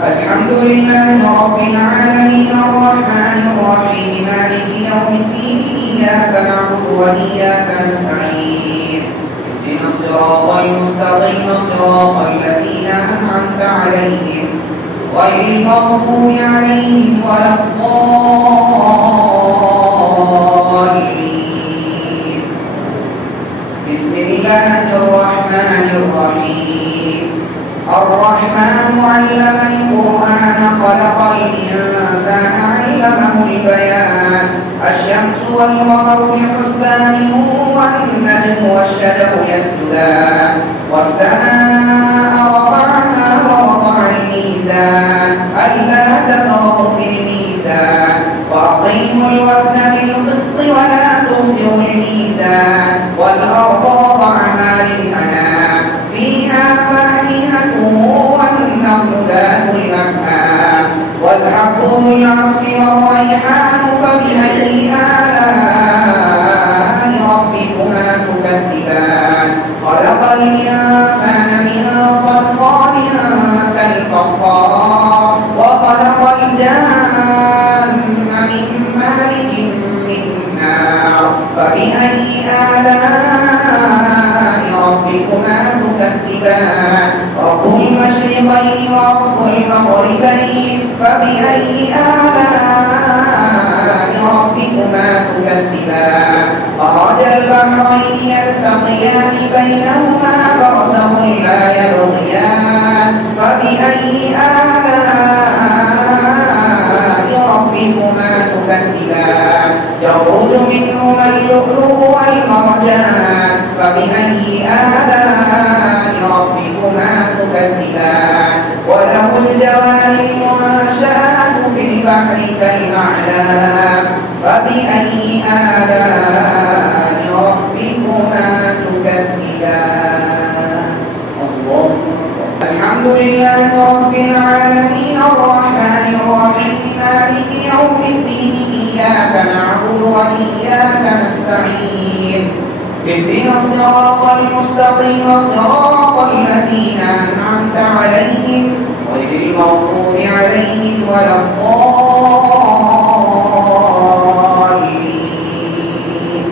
الحمد لله رب العالمين الرحمن الرحيم مالك يوم الدين إياك نعبد وإياك نستعين اهدنا الصراط المستقيم صراط الذين أنعمت عليهم غير المغضوب عليهم ولا الضالين. بسم الله الرحمن الرحيم. الرحمن علم القرآن خلق الإنسان علمه البيان الشمس والقمر بحسبان والنجم والشجر يسجدان والسماء رفعها ووضع الميزان ألا تطغوا في الميزان وأقيموا الوزن بالقسط ولا تخسروا الميزان والأرض وضعها للأنام فيها فاكهة والنخل ذات الأكمام والحب ذو العصف والريحان فبأي آلاء ربكما تكذبان خلق الإنسان من صلصال كالفخار وخلق الجان من مارج من نار فبأي آلاء ربكما تكذبان رب المشرقين ورب المغربين فبأي آلاء ربكما تكذبان مرج البحرين يلتقيان بينهما برزخ لا يبغيان فبأي آلاء ربكما تكذبان يخرج منهما اللؤلؤ والمرجان فبأي آلاء ربكما تكذبان وله الجوار المنشآت في البحر كالأعلام فبأي آلاء ربكما تكذبان. الله. الحمد لله رب العالمين الرحمن الرحيم مالك يوم الدين إياك نعبد وإياك نستعين اهدنا الصراط المستقيم صراط الذين أنعمت عليهم غير المغضوب عليهم ولا الضالين.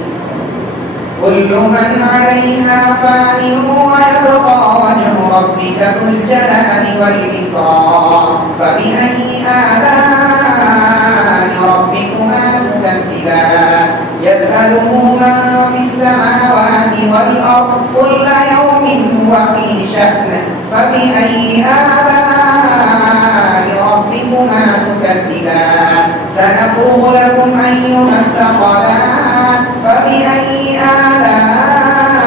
كل من عليها فان ويبقى وجه ربك ذو الجلال والإكرام فبأي آلاء ربكما تكذبان يسأله من في السماوات والأرض كل يوم هو في شأن فبأي آلاء ربكما تكذبان سنفرغ لكم أيها الثقلان فبأي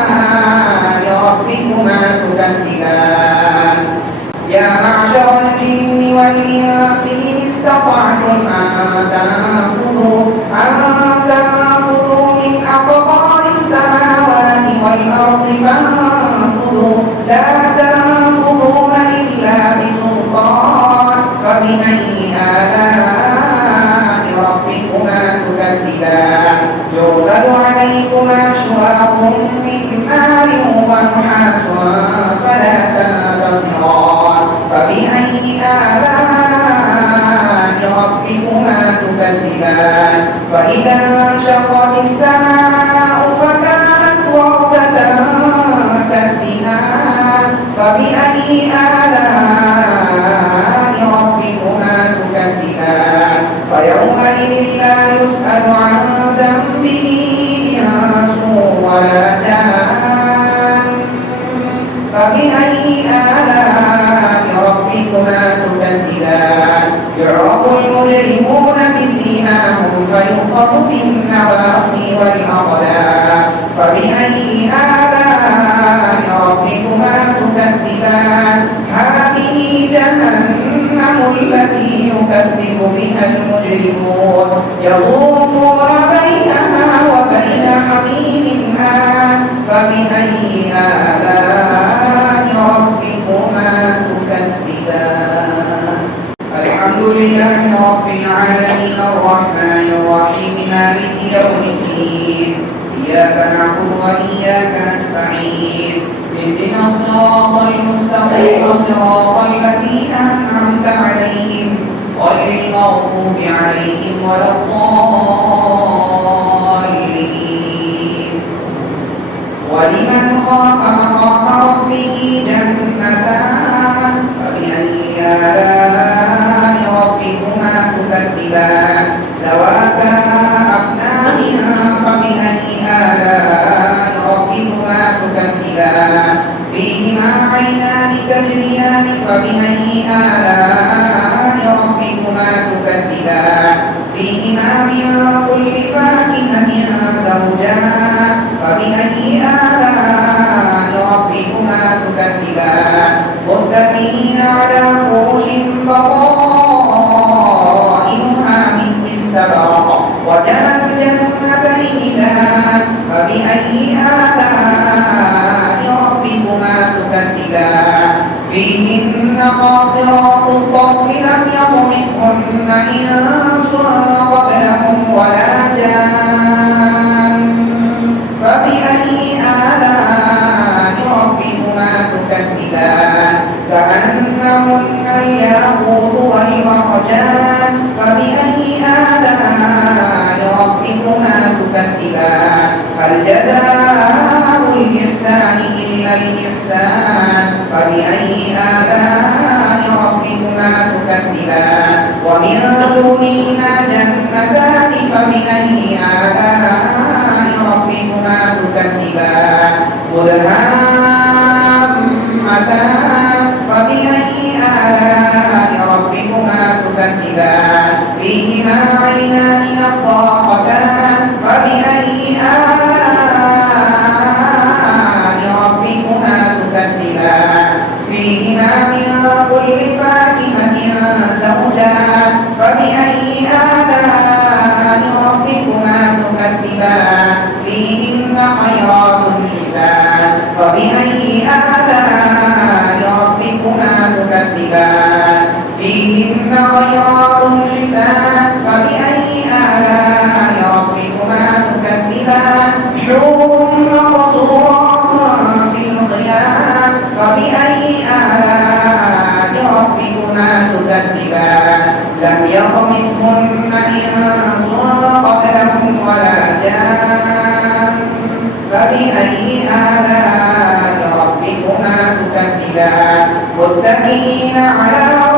آلاء ربكما تكذبان يا معشر الجن والإنس إن استطعتم أن تنفذوا من أقطار السماوات والأرض فانفذوا لا تنفذون إلا بسلطان فبأي آلاء ربكما تكذبان يرسل عليكما شواظ من نار ونحاس فلا تنتصران فبأي آلاء ربكما تكذبان فإذا انشقت السماء فكانت وردة كالدهان فبأي آلاء ربكما تكذبان فيومئذ لا يسأل عن ذنبه إنس ولا جان فبأي آلاء ربكما تكذبان يعرف المجرمون بسيماهم فيؤخذ بالنواصي والأقدام فبأي آلاء ربكما تكذبان هذه جهنم التي يكذب بها المجرمون يطوفون بينها وبين حميم آن فبأي آلاء ربكما تكذبان. الحمد لله رب العالمين الرحمن الرحيم مالك يوم الدين إياك نعبد وإياك نستعين اهدنا الصراط المستقيم صراط الذين أنعمت عليهم المغضوب عليهم ولا الضالين. ولمن خاف مقام ربه جنتان فبأي آلاء ربكما تكذبان ذواتا أفنان فبأي آلاء ربكما تكذبان فيهما عينان تجريان فبأي آلاء ربكما تكذبان فيهما من كل فاكهة زوجان فبأي آلاء ربكما تكذبان متكئين على فرش بطائنها من استبرق وجنى الجنتين دان فبأي آلاء ربكما تكذبان فيهن قاصرات الطرف لم يطمثهن إنس قبلهم ولا جان فبأي آلاء ربكما تكذبان كأنهن الياقوت والمرجان فبأي آلاء ربكما تكذبان هل جزاء الإحسان إلا الإحسان فبأي آلاء ربكما تكذبان ومن دونهما جنتان فبأي آلاء ربكما تكذبان مدهامتان فبأي آلاء ربكما تكذبان فيهما عينان نضاختان فبأي آلاء ربكما تكذبان فيهما من كل فاكهة زوجان فبأي آلاء ربكما تكذبان فيهن خيرات حسان فبأي آلاء ربكما تكذبان فيهن خيرات حسان فبأي آلاء ربكما تكذبان حور مقصورات في الخيام فبأي آلاء ربكما تكذبان لم يطمثهن إنس قبلهم ولا جان فبأي آلاء ربكما تكذبان متكئين على